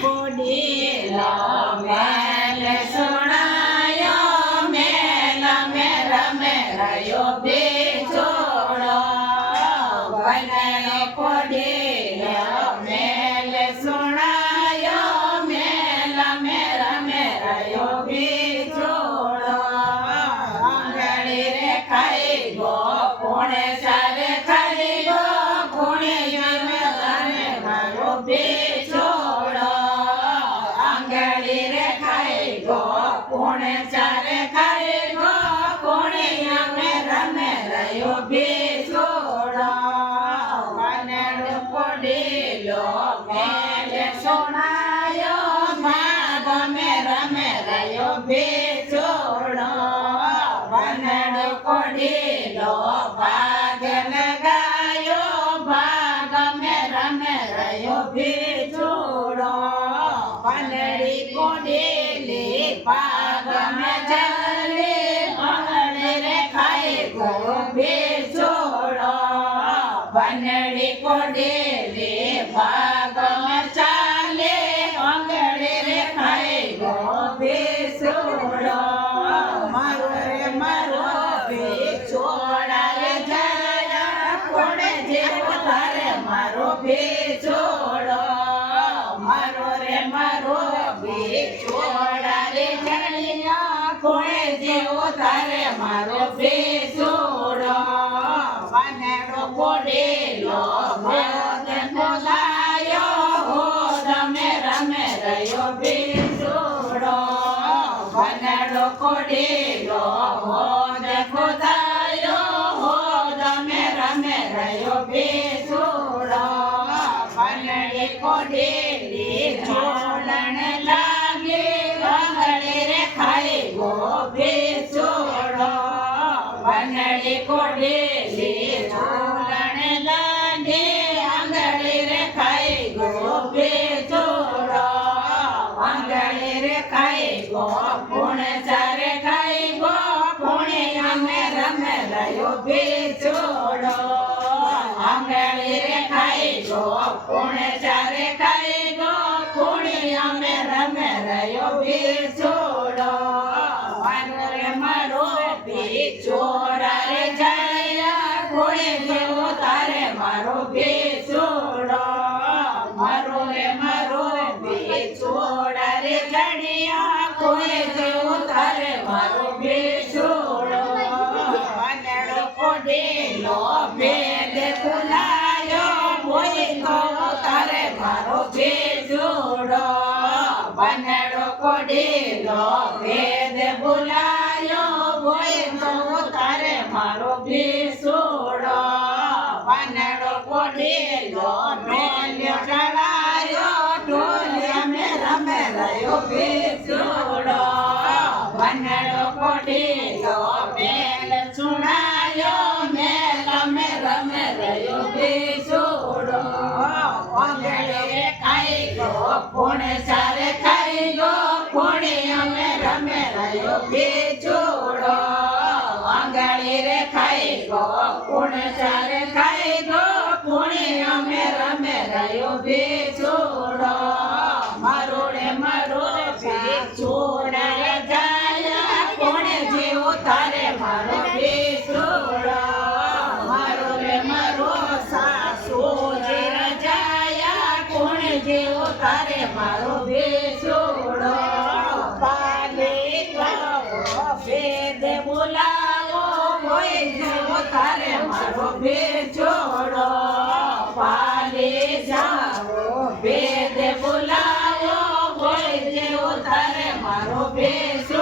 કોડીલો મેલ સુણાયો મેલ મેરયો બેચોડો વનનો કોડીલો મેલ સુણાયો મેલ મેરયો બેચોડો આંગળી રે ખાઈ ગો કોણે સારે ખાઈ ગો કોણે મેલાને મારો બેચોડો આંગળી રે ખાઈ ગો કોણે ચારે ખાઈ ગો કોણે મેરયો બેચોડો વનનો કોડીલો મેલ સુણાયો માગ મેરયો બેચોડો વનનો કોડીલો ભાગ લગાયો ભાગ મેરયો બેચોડો વનડી કોડીલી ભાગ ચાલે ભણે રે ખાઈ ગો બેચોડો વનડી કોડીલી ભાગ ચાલે ભણે રે ખાઈ ગો બેચોડો મારો રે મારો બેચોડા રે જરા કોણે જેવો તારે મારો બેચોડો મારો રે મારો બેચોડા રે જણિયા કોણે જેવો તારે મારો બેચોડો વનડો કોડીલો મોદ ખોલાયો હોદ મેરયો બેચોડો વનડો કોડીલો હોદ ખોદાયો હોદ મેરયો બેચોડો વનડી કોડીલી જોડણ લાગે આંગળે રે ખાઈ ગો બેચોડો વનડી કોડીલી જોડણ લાગે આંગળે રે ખાઈ ગો બેચોડો આંગળે રે ખાઈ ગો કોણ ચારે ખાઈ ગો કોણે મેરયો બેચોડો આંગળે રે ખાઈ ગો કોણ ચારે ખાઈ ગો કોણે મેરયો બેચોડો મારો રે મારો બેચોડા રે જયા કોણે જેવો તારે મારો બેચોડો મારો રે મારો બેચોડા રે જણિયા કોણે જેવો તારે મારો બેચોડો વનડો કોડીલો ભેદ ભૂલાયો હોય તો તારે મારો બેચોડો વનડો કોડીલો ભેદ ભૂલાયો હોય તો તારે મારો બેચોડો વનડો કોડીલો ઢોલ્યો ચડાયો ઢોલિયા મેરયો બેચોડો વનડો કોડીલો મેલ સુણાયો મેલ મેરયો બેચોડો આંગળે ખાઈ ગો કોણે સારે ખાઈ ગો કોણે મેરયો બેચોડો આંગળે રે ખાઈ ગો કોણે સારે ખાઈ ગો કોણે મેરયો બેચોડો મારો રે મારો બેચોડા રે જાયા કોણે જેવો તારે મારો બેચોડો મારો રે મારો સાસુ જે રજાયા કોણે જેવો તારે મારો બેચોડો પાલે જાઓ ભેદ બોલાવો હોય જેવો તારે મારો બેચોડો પાલે જાઓ ભેદ બોલાવો હોય જેવો તારે મારો બેચોડો